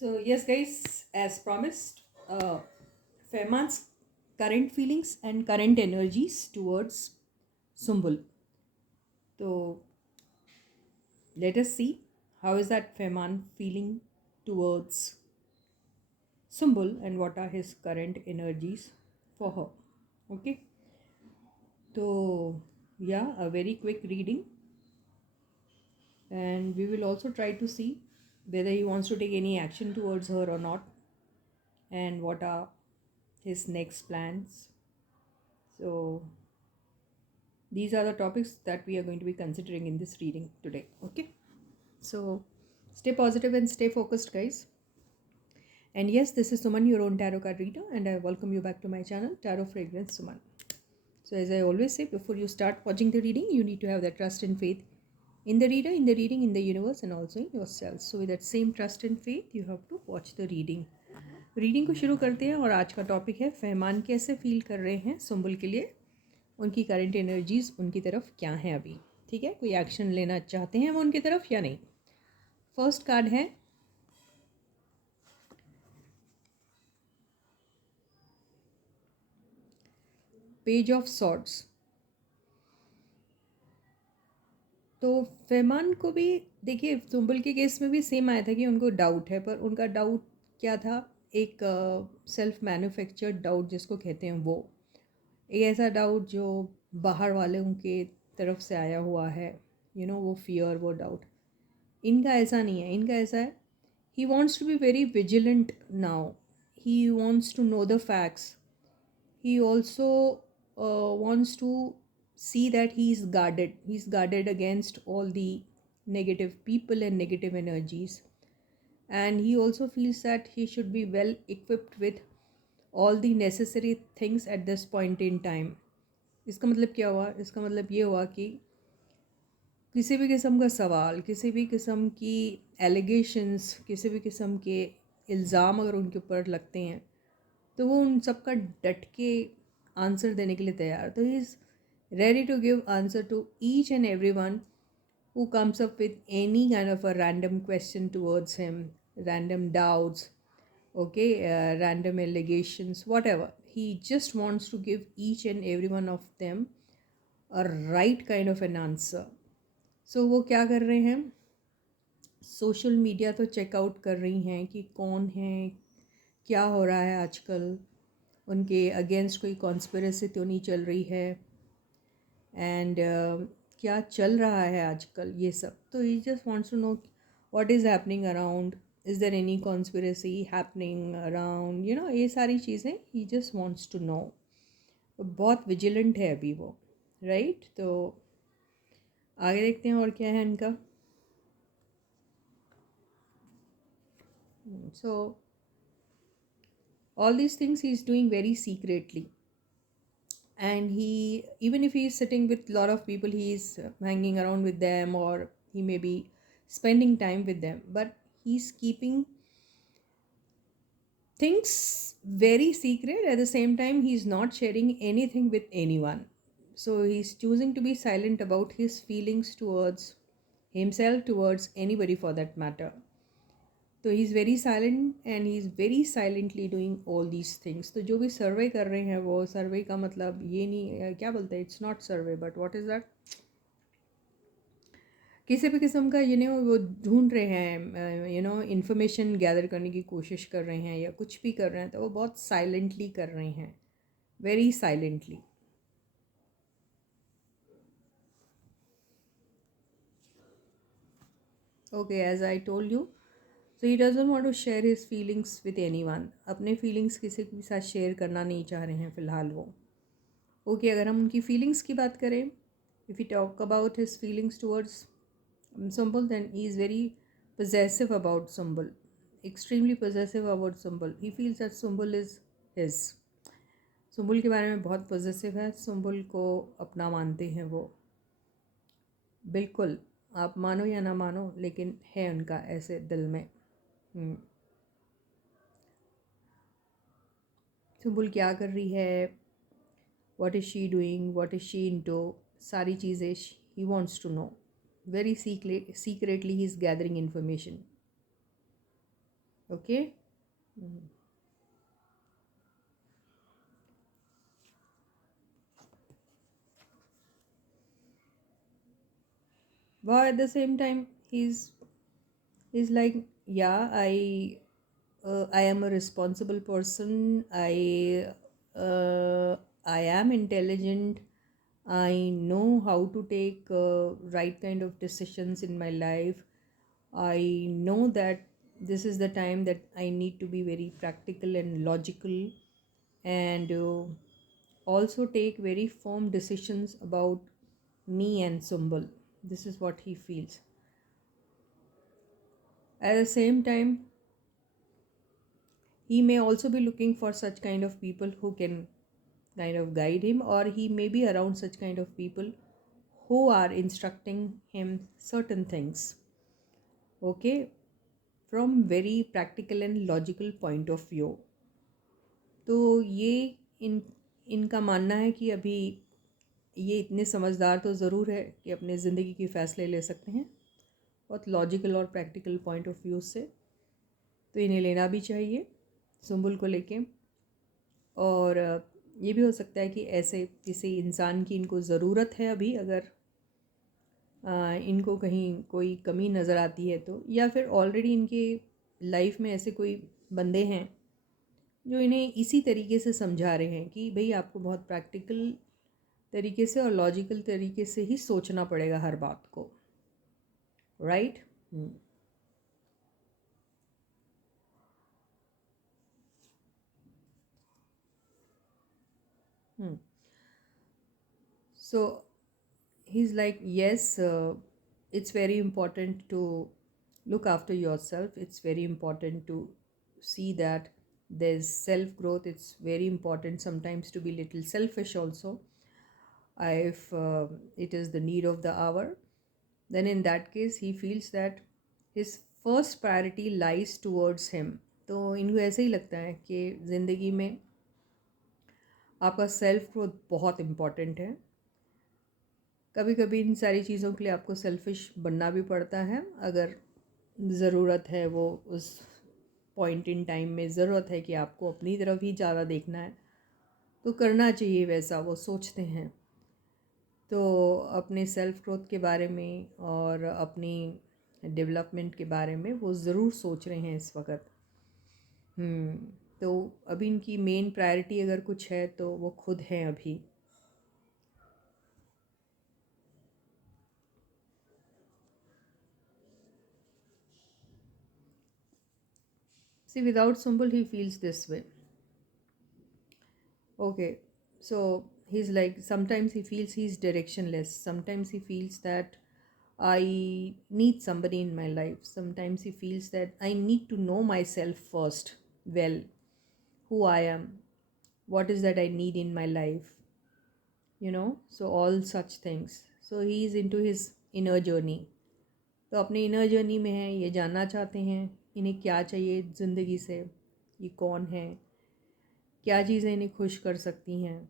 So, yes, guys, as promised, Fehmarn's current feelings and current energies towards Sumbul. So, let us see how is that Fehmarn feeling towards Sumbul and what are his current energies for her. Okay, so yeah, a very quick reading, and we will also try to see whether he wants to take any action towards her or not, and what are his next plans. So, these are the topics that we are going to be considering in this reading today. Okay, so stay positive and stay focused, guys. And yes, this is Suman, your own tarot card reader, and I welcome you back to my channel, Tarot Fragrance Suman. So, as I always say, before you start watching the reading, you need to have that trust and faith in the reader, in the reading, in the universe, and also in yourself. So, with that same trust and faith, you have to watch the reading. Reading को शुरू करते हैं और आज का टॉपिक है फहमान कैसे फील कर रहे हैं सुंबुल के लिए, उनकी करंट एनर्जीज उनकी तरफ क्या हैं अभी. ठीक है, कोई एक्शन लेना चाहते हैं वो उनकी तरफ या नहीं. फर्स्ट कार्ड है पेज ऑफ सॉर्ड्स. तो फहमान को भी देखिए, सुंबुल के केस में भी सेम आया था कि उनको डाउट है, पर उनका डाउट क्या था, एक सेल्फ मैन्युफैक्चर्ड डाउट जिसको कहते हैं वो, एक ऐसा डाउट जो बाहर वालों के तरफ से आया हुआ है, वो फियर, वो डाउट. इनका ऐसा नहीं है, इनका ऐसा है, he wants to be very vigilant now, he wants to know the facts, he also wants to see that he's guarded against all the negative people and negative energies, and he also feels that he should be well equipped with all the necessary things at this point in time. इसका मतलब क्या हुआ, इसका मतलब ये हुआ कि किसी भी किस्म का सवाल, किसी भी किस्म की एलिगेशंस, किसी भी किस्म के इल्ज़ाम अगर उनके ऊपर लगते हैं तो वो उन सब का डट के आंसर देने के लिए तैयार. तो he is ready to give answer to each and every one who comes up with any kind of a random question towards him, random doubts, okay, random allegations, whatever. He just wants to give each and every one of them a right kind of an answer. So वो क्या कर रहे हैं, social media तो चेकआउट कर रही हैं कि कौन है, क्या हो रहा है आजकल, उनके अगेंस्ट कोई कॉन्स्पिरेसी तो नहीं चल रही है, एंड क्या चल रहा है आजकल, ये सब. तो he just wants to know what is happening around, is there any conspiracy happening around, ये सारी चीज़ें he just wants to know. बहुत विजिलेंट है अभी वो, राइट. तो आगे देखते हैं और क्या है इनका. सो all these things he is doing very secretly, and he, even if he is sitting with a lot of people, he is hanging around with them, or he may be spending time with them, but he's keeping things very secret. At the same time, he's not sharing anything with anyone, so he's choosing to be silent about his feelings towards himself, towards anybody for that matter. तो he is very silent and he is very silently doing all these things. तो जो भी सर्वे कर रहे हैं, वो सर्वे का मतलब ये नहीं, क्या बोलते हैं, it's not survey but what is that, किसी भी किस्म का वो ढूंढ रहे हैं, इन्फॉर्मेशन गैदर करने की कोशिश कर रहे हैं या कुछ भी कर रहे हैं, तो वो बहुत साइलेंटली कर रहे हैं, very silently. Okay, as I told you, so he doesn't want to share his feelings with anyone. अपने फीलिंग्स किसी के साथ शेयर करना नहीं चाह रहे हैं फ़िलहाल वो. ओके, अगर हम उनकी फीलिंग्स की बात करें, if you talk about his feelings towards Sumbul, then he is very possessive about Sumbul, extremely possessive about Sumbul. He feels that Sumbul is his. Sumbul के बारे में बहुत possessive है, Sumbul को अपना मानते हैं वो, बिल्कुल. आप मानो या ना मानो, लेकिन है उनका ऐसे दिल में. Sumbul क्या कर रही है, what is she doing, what is she into, सारी चीज़ें he wants to know. Very secretly he is gathering information. Okay. Mm. But at the same time, he's like, yeah, I am a responsible person. Uh, I am intelligent. I know how to take right kind of decisions in my life. I know that this is the time that I need to be very practical and logical, and also take very firm decisions about me and Sumbul. This is what he feels. At the same time, he may also be looking for such kind of people who can kind of guide him, or he may be around such kind of people who are instructing him certain things, okay, from very practical and logical point of view. तो ये इन इनका मानना है कि अभी ये इतने समझदार तो ज़रूर है कि अपने ज़िंदगी के फ़ैसले ले सकते हैं बहुत लॉजिकल और प्रैक्टिकल पॉइंट ऑफ व्यू से, तो इन्हें लेना भी चाहिए सुम्बुल को लेके। और ये भी हो सकता है कि ऐसे किसी इंसान की इनको ज़रूरत है अभी, अगर इनको कहीं कोई कमी नज़र आती है तो, या फिर ऑलरेडी इनके लाइफ में ऐसे कोई बंदे हैं जो इन्हें इसी तरीके से समझा रहे हैं कि भाई आपको बहुत प्रैक्टिकल तरीके से और लॉजिकल तरीके से ही सोचना पड़ेगा हर बात को, right. So he's like, yes, it's very important to look after yourself. It's very important to see that there's self growth. It's very important sometimes to be little selfish also, if it is the need of the hour. Then in that case he feels that his first priority lies towards him. तो इनको ऐसे ही लगता है कि ज़िंदगी में आपका self growth बहुत इम्पॉर्टेंट है। कभी कभी इन सारी चीज़ों के लिए आपको सेल्फिश बनना भी पड़ता है, अगर ज़रूरत है, वो उस पॉइंट इन टाइम में ज़रूरत है कि आपको अपनी तरफ ही ज़्यादा देखना है, तो करना चाहिए वैसा, वो सोचते हैं। तो अपने सेल्फ ग्रोथ के बारे में और अपनी डेवलपमेंट के बारे में वो ज़रूर सोच रहे हैं इस वक्त। तो अभी इनकी मेन प्रायोरिटी अगर कुछ है तो वो खुद हैं अभी। See, without Sumbul, he feels this way. Okay, so he's like, sometimes he feels he's directionless. Sometimes he feels that I need somebody in my life. Sometimes he feels that I need to know myself first, well, who I am, what is that I need in my life, so all such things. So he is into his inner journey. तो अपने inner journey में हैं, ये जानना चाहते हैं इन्हें क्या चाहिए ज़िंदगी से, ये कौन है, क्या चीज़ें इन्हें खुश कर सकती हैं।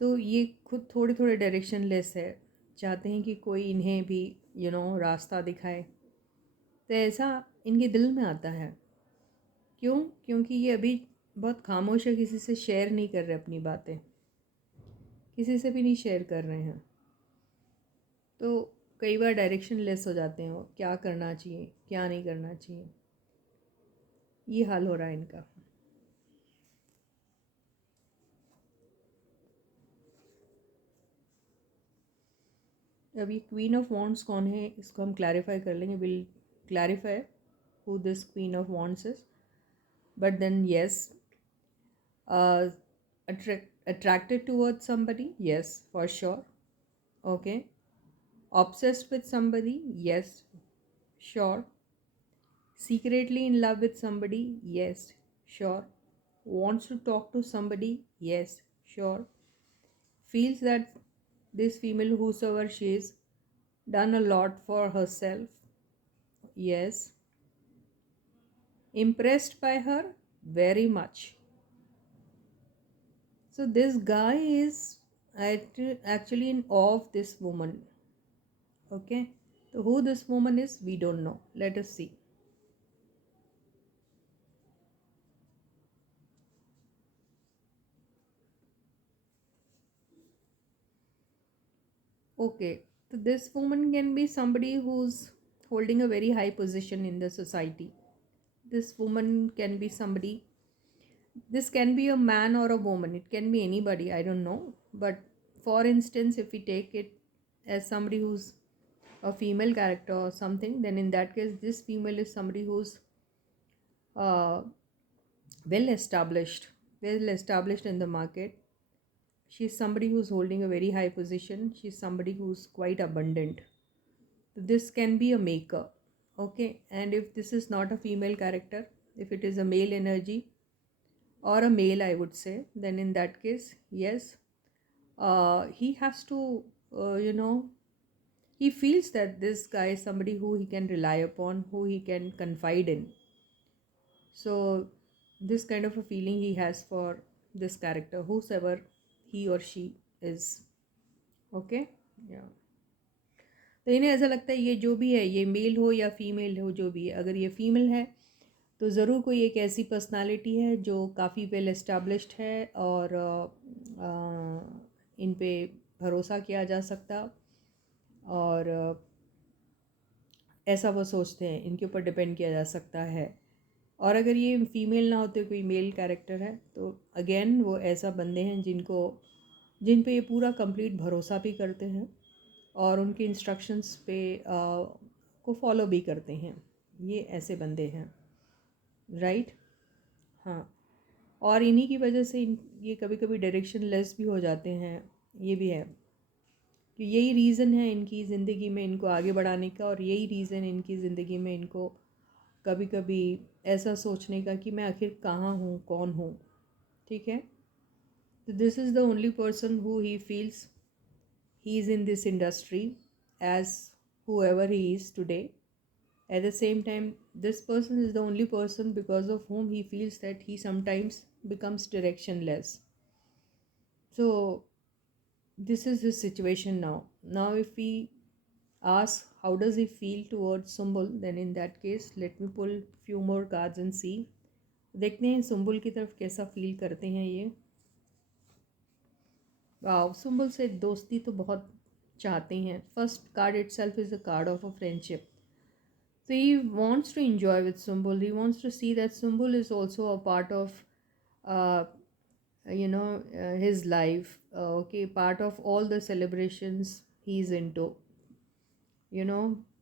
तो ये खुद थोड़े थोड़े डायरेक्शन लेस है, चाहते हैं कि कोई इन्हें भी रास्ता दिखाए। तो ऐसा इनके दिल में आता है। क्यों? क्योंकि ये अभी बहुत खामोश है, किसी से शेयर नहीं कर रहे अपनी बातें, किसी से भी नहीं शेयर कर रहे हैं। तो कई बार डायरेक्शन लेस हो जाते हैं, वो क्या करना चाहिए क्या नहीं करना चाहिए, ये हाल हो रहा है इनका। अभी क्वीन ऑफ वॉन्ड्स कौन है इसको हम क्लैरिफाई कर लेंगे, will clarify who this queen of wands is. But then yes, attracted towards somebody, yes, for sure. Okay. Obsessed with somebody, yes, sure. Secretly in love with somebody, yes, sure. Wants to talk to somebody, yes, sure. Feels that this female, whosoever she is, done a lot for herself, yes. Impressed by her, very much. So this guy is actually in awe of this woman. Okay. So who this woman is, we don't know. Let us see. Okay, so this woman can be somebody who's holding a very high position in the society. This woman can be somebody, this can be a man or a woman, it can be anybody, I don't know. But for instance, if we take it as somebody who's a female character or something, then in that case, this female is somebody who's uh, well established in the market. She's somebody who's holding a very high position. She's somebody who's quite abundant. This can be a maker. Okay, and if this is not a female character, if it is a male energy or a male, I would say, then in that case, yes, he has to, you know, he feels that this guy is somebody who he can rely upon, who he can confide in. So this kind of a feeling he has for this character, whosoever he or she is. Okay या तो इन्हें ऐसा लगता है ये जो भी है, ये मेल हो या फीमेल हो, जो भी है, अगर ये फीमेल है तो ज़रूर कोई एक ऐसी पर्सनालिटी है जो काफ़ी वेल एस्टैब्लिश्ड है और इन पे भरोसा किया जा सकता, और ऐसा वो सोचते हैं इनके ऊपर डिपेंड किया जा सकता है। और अगर ये फीमेल ना होते, कोई मेल कैरेक्टर है, तो अगेन वो ऐसा बंदे हैं जिन पे ये पूरा कंप्लीट भरोसा भी करते हैं और उनके इंस्ट्रक्शंस पे को फॉलो भी करते हैं। ये ऐसे बंदे हैं, राइट। हाँ, और इन्हीं की वजह से ये कभी कभी डायरेक्शन लेस भी हो जाते हैं, ये भी है कि यही रीज़न है इनकी ज़िंदगी में इनको आगे बढ़ाने का, और यही रीज़न इनकी ज़िंदगी में इनको कभी कभी ऐसा सोचने का कि मैं आखिर कहाँ हूँ, कौन हूँ। ठीक है, तो this is the only person who he feels he is in this industry as whoever he is today. At the same time, this person is the only person because of whom he feels that he sometimes becomes directionless. So this is his situation now. Now if we ask how does he feel towards Sumbul, then in that case let me pull few more cards and see. देखते हैं सुम्बुल की तरफ कैसा फील करते हैं ये। वाह, सुम्बुल से दोस्ती तो बहुत चाहते हैं। First card itself is a card of a friendship. So he wants to enjoy with Sumbul. He wants to see that Sumbul is also a part of, uh, his life. Okay, part of all the celebrations he's into.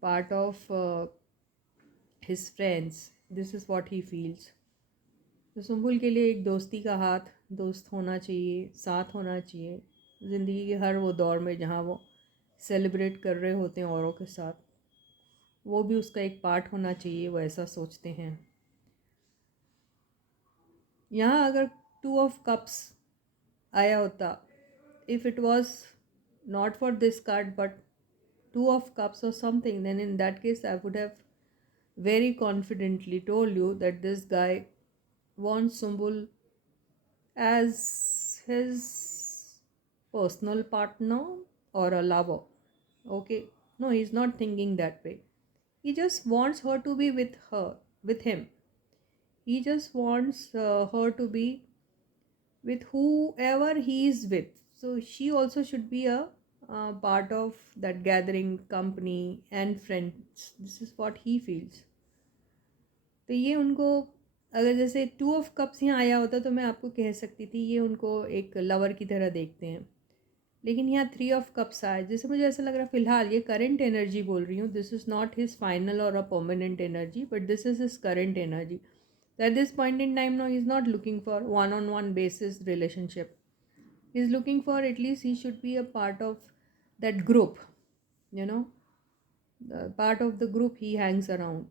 Part of his friends. This is what he feels. तो सुम्बुल के लिए एक दोस्ती का हाथ, दोस्त होना चाहिए, साथ होना चाहिए ज़िंदगी के हर वो दौर में जहाँ वो सेलिब्रेट कर रहे होते हैं औरों के साथ, वो भी उसका एक पार्ट होना चाहिए, वो ऐसा सोचते हैं। यहाँ अगर 2 ऑफ कप्स आया होता, if it was not for this card but 2 of cups और something, then in that case I would have very confidently told you that this guy wants Sumbul as his personal partner or a lover. Okay, no, he's not thinking that way. He just wants her to be with him. He just wants her to be with whoever he is with. So she also should be a part of that gathering, company and friends. This is what he feels. तो ये उनको, अगर जैसे 2 of cups यहाँ आया होता तो मैं आपको कह सकती थी ये उनको एक लवर की तरह देखते हैं, लेकिन यहाँ 3 ऑफ कप्स आए, जैसे मुझे ऐसा लग रहा है फ़िलहाल ये करंट एनर्जी बोल रही हूँ, this is not his final और a permanent energy, but this is his current energy. At this point in time no, he is not looking for one on one basis relationship, he is looking for at least he should be a part of that group, you know, part of the group he hangs around,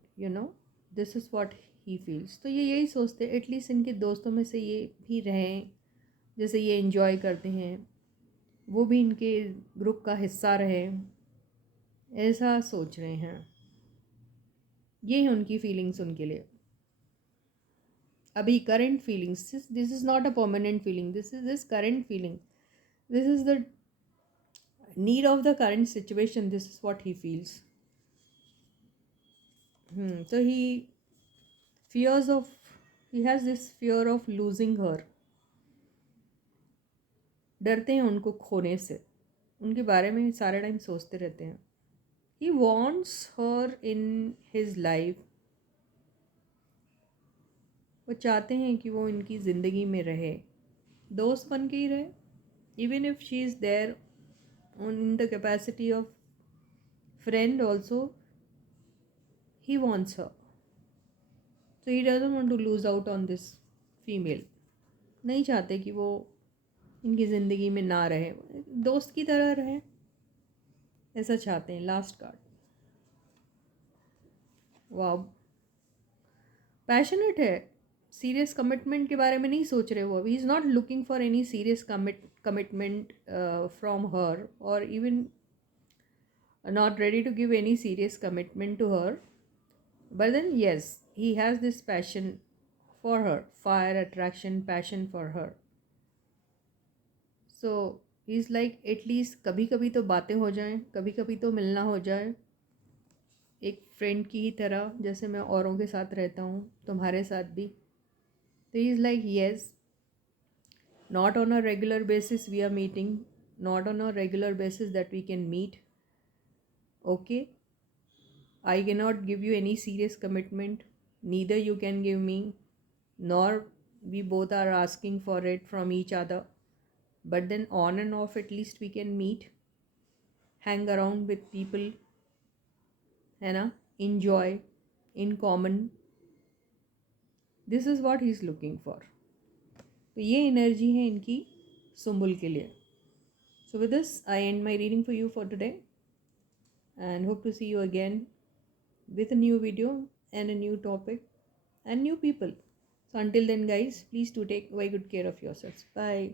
this is what he feels. तो ये यही सोचते एटलीस्ट इनके दोस्तों में से ये भी रहें, जैसे ये इन्जॉय करते हैं वो भी इनके ग्रुप का हिस्सा रहे, ऐसा सोच रहे हैं। ये है उनकी फीलिंग्स उनके लिए अभी, current feelings. This is not a permanent feeling, this is this current feeling, this is the need of the current situation, this is what he feels. तो ही fears of, he has this fear of losing her, डरते हैं उनको खोने से। उनके बारे में सारा टाइम सोचते रहते हैं. He wants her in his life. वो चाहते हैं कि वो इनकी ज़िंदगी में रहे, दोस्त बन के ही रहे. Even if she is there on in the capacity of friend also, he wants her, so he doesn't want to lose out on this female. नहीं चाहते कि वो इनकी ज़िंदगी में ना रहे, दोस्त की तरह रहे, ऐसा चाहते हैं. Last card. वाह, पैशनेट है. सीरियस कमिटमेंट के बारे में नहीं सोच रहे वो. ही is not looking for any serious commitment from her, और even not ready to give any serious commitment to her. But then, yes, he has this passion for her, fire, attraction, passion for her. So he's like, at least कभी कभी तो बातें हो जाएं, कभी कभी तो मिलना हो जाए, एक फ्रेंड की ही तरह, जैसे मैं औरों के साथ रहता हूँ, तुम्हारे साथ भी. तो he is like, yes, not on a regular basis we are meeting, not on a regular basis that we can meet. Okay, I cannot give you any serious commitment, neither you can give me, nor we both are asking for it from each other. But then on and off, at least we can meet, hang around with people, है ना, enjoy in common. This is what he is looking for. तो ये एनर्जी है इनकी सुम्बुल के लिए. So with this, I end my reading for you for today, and hope to see you again with a new video and a new topic and new people. So until then, guys, please do take very good care of yourselves. Bye.